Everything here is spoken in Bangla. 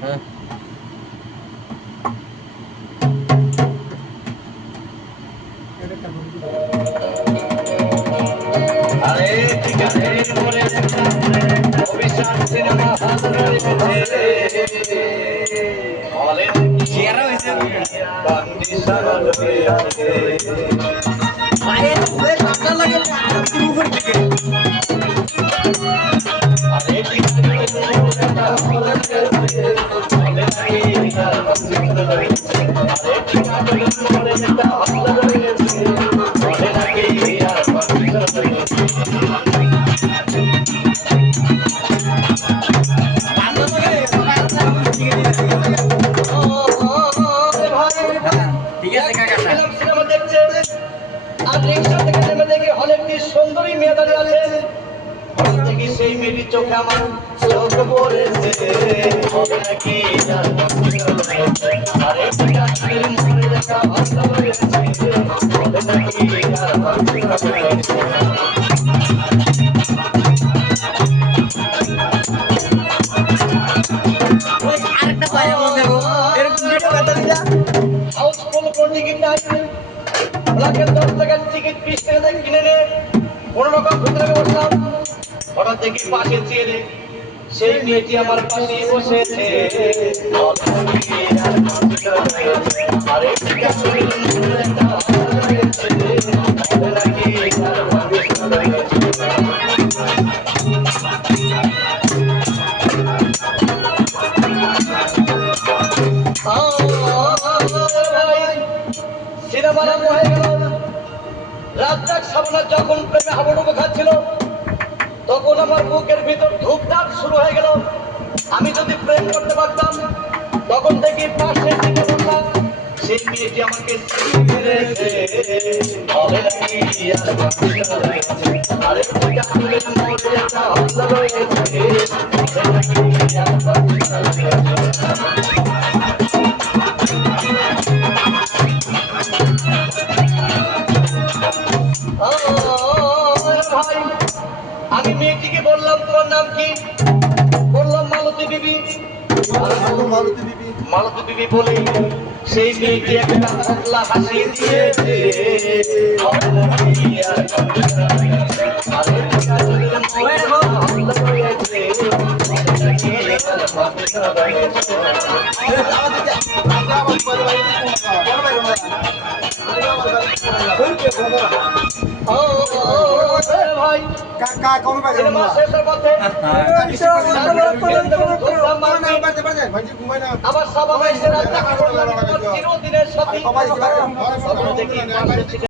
হ্যাঁ আরে ঠিক আছে মনে অভিশাপ সিনেমা হলে চেহারা হয়েছে কন্ডিশন হয়ে আছে মায়ের হয়ে ঠান্ডা লাগে পুরো উপর থেকে আরে ঠিক আছে হলে ঠিক আছে কাকা সিনেমা দেখছে আর রিক্সা থেকে নেমে দেখি হলে একটি সুন্দরী মেয়ে দাঁড়িয়ে আছে হঠাৎ দেখি সেই মেয়েটির চোখে আমার চোখ পড়েছে হবে নাকি আরে মনে দেখা ভালো হয়েছে হবে নাকি আরেকটা পায়ে বল দেবো এরকম ভিডিও কথা দিলা হাউসফুল কোন টিকিট নাই ব্ল্যাকের 10 টাকার টিকিট 20 টাকা দিয়ে কিনে নে কোন রকম ভিতরে বসলাম হঠাৎ দেখি পাশে চেয়ে সেই মেয়েটি আমার পাশে বসেছে আরে ঠিক আছে সিনেমা আরম্ভ হয়ে গেল রাজ্জাক সাবনা যখন প্রেমে হাবুডুবু খাচ্ছিল তখন আমার বুকের ভিতর ধূপধাপ শুরু হয়ে গেল আমি যদি প্রেম করতে পারতাম তখন থেকে পাশে থেকে বললাম সেই মেয়েটি আমাকে মেরেছে হবে নাকি আরে মরে একটা হত্যা রয়েছে ভাই আমি মেয়েটিকে বললাম তোমার নাম কি বললাম মালতী বিবি মালতী বিবি বলে সেই মেয়েটি একটা পাতলা হাসি দিয়েছে ভাই কাকা কোন বাজে সিনেমা শেষের পথে আমার সবাই চিরদিনের সাথী